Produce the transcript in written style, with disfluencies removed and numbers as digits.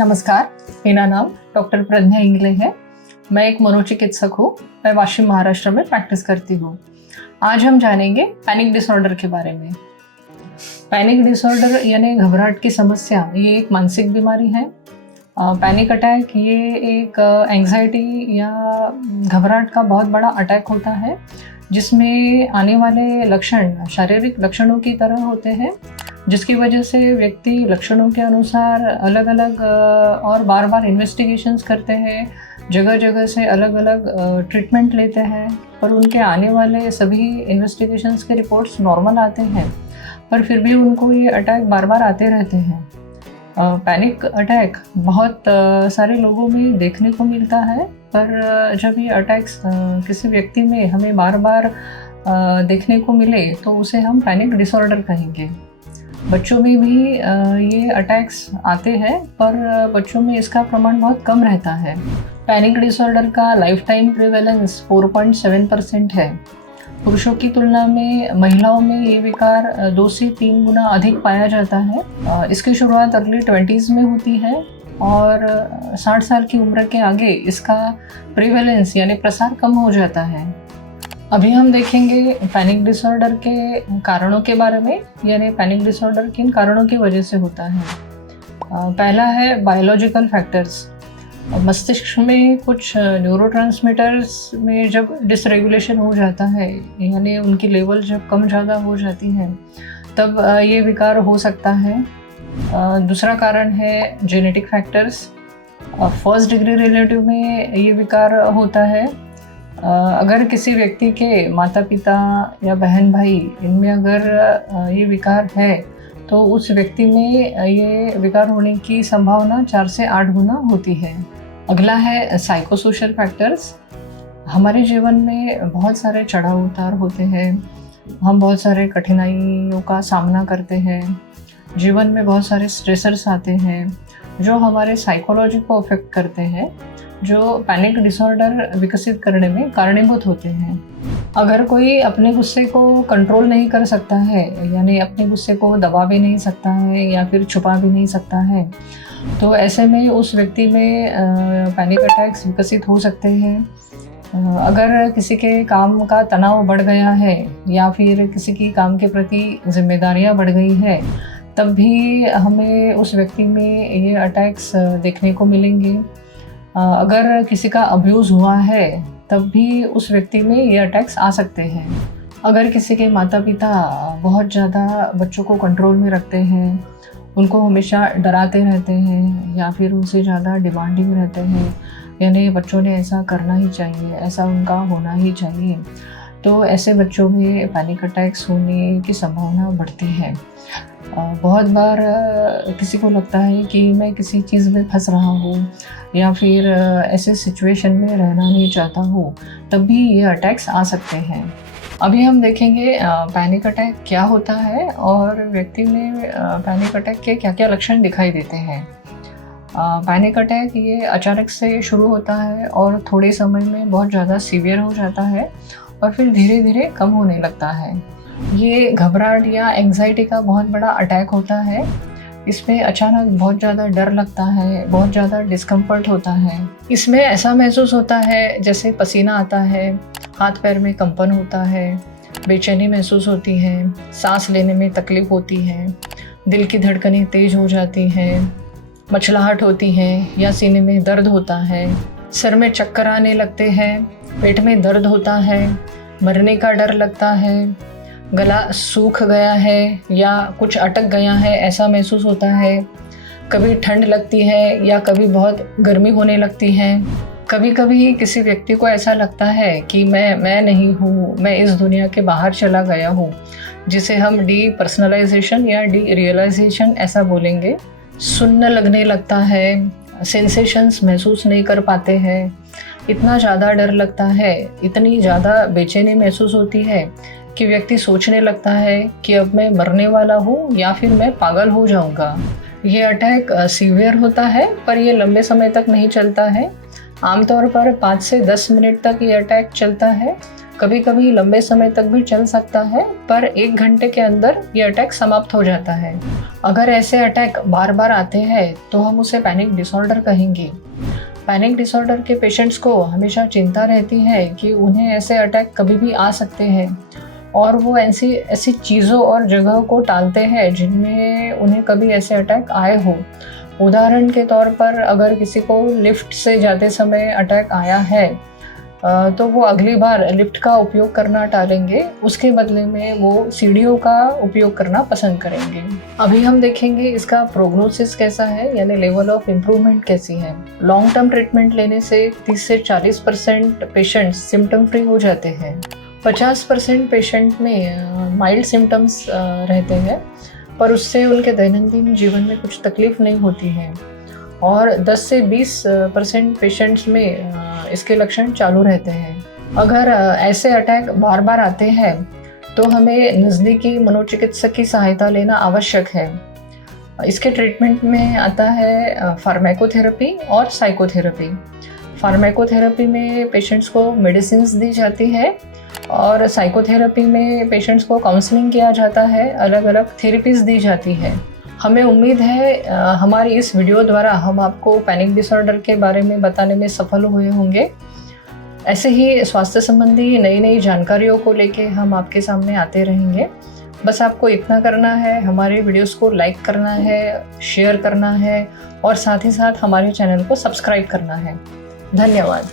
नमस्कार, मेरा नाम डॉक्टर प्रज्ञा इंगले है। मैं एक मनोचिकित्सक हूँ। मैं वाशिम महाराष्ट्र में प्रैक्टिस करती हूँ। आज हम जानेंगे पैनिक डिसऑर्डर के बारे में। पैनिक डिसऑर्डर यानी घबराहट की समस्या, ये एक मानसिक बीमारी है। पैनिक अटैक ये एक एंग्जाइटी या घबराहट का बहुत बड़ा अटैक होता है, जिसमें आने वाले लक्षण शारीरिक लक्षणों की तरह होते हैं, जिसकी वजह से व्यक्ति लक्षणों के अनुसार अलग अलग और बार बार इन्वेस्टिगेशंस करते हैं, जगह जगह से अलग अलग ट्रीटमेंट लेते हैं, पर उनके आने वाले सभी इन्वेस्टिगेशंस के रिपोर्ट्स नॉर्मल आते हैं, पर फिर भी उनको ये अटैक बार बार आते रहते हैं। पैनिक अटैक बहुत सारे लोगों में देखने को मिलता है, पर जब ये अटैक्स किसी व्यक्ति में हमें बार बार देखने को मिले तो उसे हम पैनिक डिसऑर्डर कहेंगे। बच्चों में भी ये अटैक्स आते हैं, पर बच्चों में इसका प्रमाण बहुत कम रहता है। पैनिक डिसऑर्डर का लाइफ टाइम प्रिवेलेंस 4.7% है। पुरुषों की तुलना में महिलाओं में ये विकार 2 से 3 गुना अधिक पाया जाता है। इसकी शुरुआत अर्ली 20s में होती है और 60 साल की उम्र के आगे इसका प्रिवेलेंस यानी प्रसार कम हो जाता है। अभी हम देखेंगे पैनिक डिसऑर्डर के कारणों के बारे में, यानी पैनिक डिसऑर्डर किन कारणों की वजह से होता है। पहला है बायोलॉजिकल फैक्टर्स। मस्तिष्क में कुछ न्यूरोट्रांसमीटर्स में जब डिसरेगुलेशन हो जाता है, यानी उनकी लेवल जब कम ज़्यादा हो जाती है, तब ये विकार हो सकता है। दूसरा कारण है genetic factors. First degree relative में ये विकार होता है। अगर किसी व्यक्ति के माता पिता या बहन भाई इनमें अगर ये विकार है, तो उस व्यक्ति में ये विकार होने की संभावना 4 से 8 गुना होती है। अगला है साइकोसोशल फैक्टर्स। हमारे जीवन में बहुत सारे चढ़ाव उतार होते हैं, हम बहुत सारे कठिनाइयों का सामना करते हैं, जीवन में बहुत सारे स्ट्रेसर्स आते हैं जो हमारे साइकोलॉजी को अफेक्ट करते हैं, जो पैनिक डिसऑर्डर विकसित करने में कारणीभूत होते हैं। अगर कोई अपने गुस्से को कंट्रोल नहीं कर सकता है, यानी अपने गुस्से को दबा भी नहीं सकता है या फिर छुपा भी नहीं सकता है, तो ऐसे में उस व्यक्ति में पैनिक अटैक्स विकसित हो सकते हैं। अगर किसी के काम का तनाव बढ़ गया है या फिर किसी की काम के प्रति जिम्मेदारियां बढ़ गई है, तब भी हमें उस व्यक्ति में ये अटैक्स देखने को मिलेंगे। अगर किसी का अब्यूज़ हुआ है, तब भी उस व्यक्ति में ये अटैक्स आ सकते हैं। अगर किसी के माता पिता बहुत ज़्यादा बच्चों को कंट्रोल में रखते हैं, उनको हमेशा डराते रहते हैं या फिर उनसे ज़्यादा डिमांडिंग रहते हैं, यानी बच्चों ने ऐसा करना ही चाहिए, ऐसा उनका होना ही चाहिए, तो ऐसे बच्चों में पैनिक अटैक्स होने की संभावना बढ़ती है। बहुत बार किसी को लगता है कि मैं किसी चीज़ में फंस रहा हूँ या फिर ऐसे सिचुएशन में रहना नहीं चाहता हूँ, तब भी ये अटैक्स आ सकते हैं। अभी हम देखेंगे पैनिक अटैक क्या होता है और व्यक्ति में पैनिक अटैक के क्या क्या लक्षण दिखाई देते हैं। पैनिक अटैक ये अचानक से शुरू होता है और थोड़े समय में बहुत ज़्यादा सीवियर हो जाता है और फिर धीरे धीरे कम होने लगता है। ये घबराहट या एंग्जाइटी का बहुत बड़ा अटैक होता है। इसमें अचानक बहुत ज़्यादा डर लगता है, बहुत ज़्यादा डिस्कम्फर्ट होता है। इसमें ऐसा महसूस होता है जैसे पसीना आता है, हाथ पैर में कंपन होता है, बेचैनी महसूस होती है, सांस लेने में तकलीफ होती है, दिल की धड़कनें तेज हो जाती हैं, मचलाहट होती है या सीने में दर्द होता है, सर में चक्कर आने लगते हैं, पेट में दर्द होता है, मरने का डर लगता है, गला सूख गया है या कुछ अटक गया है ऐसा महसूस होता है, कभी ठंड लगती है या कभी बहुत गर्मी होने लगती है। कभी कभी किसी व्यक्ति को ऐसा लगता है कि मैं नहीं हूँ, मैं इस दुनिया के बाहर चला गया हूँ, जिसे हम डीपर्सनलाइजेशन या डी रियलाइजेशन ऐसा बोलेंगे। सुन्न लगने लगता है, सेंसेशंस महसूस नहीं कर पाते हैं, इतना ज़्यादा डर लगता है, इतनी ज़्यादा बेचैनी महसूस होती है कि व्यक्ति सोचने लगता है कि अब मैं मरने वाला हूँ या फिर मैं पागल हो जाऊँगा। ये अटैक सीवियर होता है, पर ये लंबे समय तक नहीं चलता है। आमतौर पर 5 से 10 मिनट तक ये अटैक चलता है। कभी कभी लंबे समय तक भी चल सकता है, पर 1 घंटे के अंदर ये अटैक समाप्त हो जाता है। अगर ऐसे अटैक बार बार आते हैं तो हम उसे पैनिक डिसऑर्डर कहेंगे। पैनिक डिसऑर्डर के पेशेंट्स को हमेशा चिंता रहती है कि उन्हें ऐसे अटैक कभी भी आ सकते हैं और वो ऐसी चीज़ों और जगहों को टालते हैं जिनमें उन्हें कभी ऐसे अटैक आए हो। उदाहरण के तौर पर अगर किसी को लिफ्ट से जाते समय अटैक आया है तो वो अगली बार लिफ्ट का उपयोग करना टालेंगे, उसके बदले में वो सीढ़ियों का उपयोग करना पसंद करेंगे। अभी हम देखेंगे इसका प्रोग्नोसिस कैसा है, यानी लेवल ऑफ इम्प्रूवमेंट कैसी है। लॉन्ग टर्म ट्रीटमेंट लेने से 30 से 40% पेशेंट्स सिम्टम फ्री हो जाते हैं। 50% पेशेंट में माइल्ड सिम्टम्स रहते हैं, पर उससे उनके दैनंदिन जीवन में कुछ तकलीफ नहीं होती है। और 10 से 20% पेशेंट्स में इसके लक्षण चालू रहते हैं। अगर ऐसे अटैक बार बार आते हैं तो हमें नज़दीकी मनोचिकित्सक की सहायता लेना आवश्यक है। इसके ट्रीटमेंट में आता है फार्माकोथेरेपी और साइकोथेरेपी। फार्माकोथेरेपी में पेशेंट्स को मेडिसिन्स दी जाती है और साइकोथेरेपी में पेशेंट्स को काउंसलिंग किया जाता है, अलग अलग थेरेपीज़ दी जाती है। हमें उम्मीद है हमारी इस वीडियो द्वारा हम आपको पैनिक डिसऑर्डर के बारे में बताने में सफल हुए होंगे। ऐसे ही स्वास्थ्य संबंधी नई नई जानकारियों को लेके हम आपके सामने आते रहेंगे। बस आपको इतना करना है, हमारे वीडियोस को लाइक करना है, शेयर करना है और साथ ही साथ हमारे चैनल को सब्सक्राइब करना है। धन्यवाद।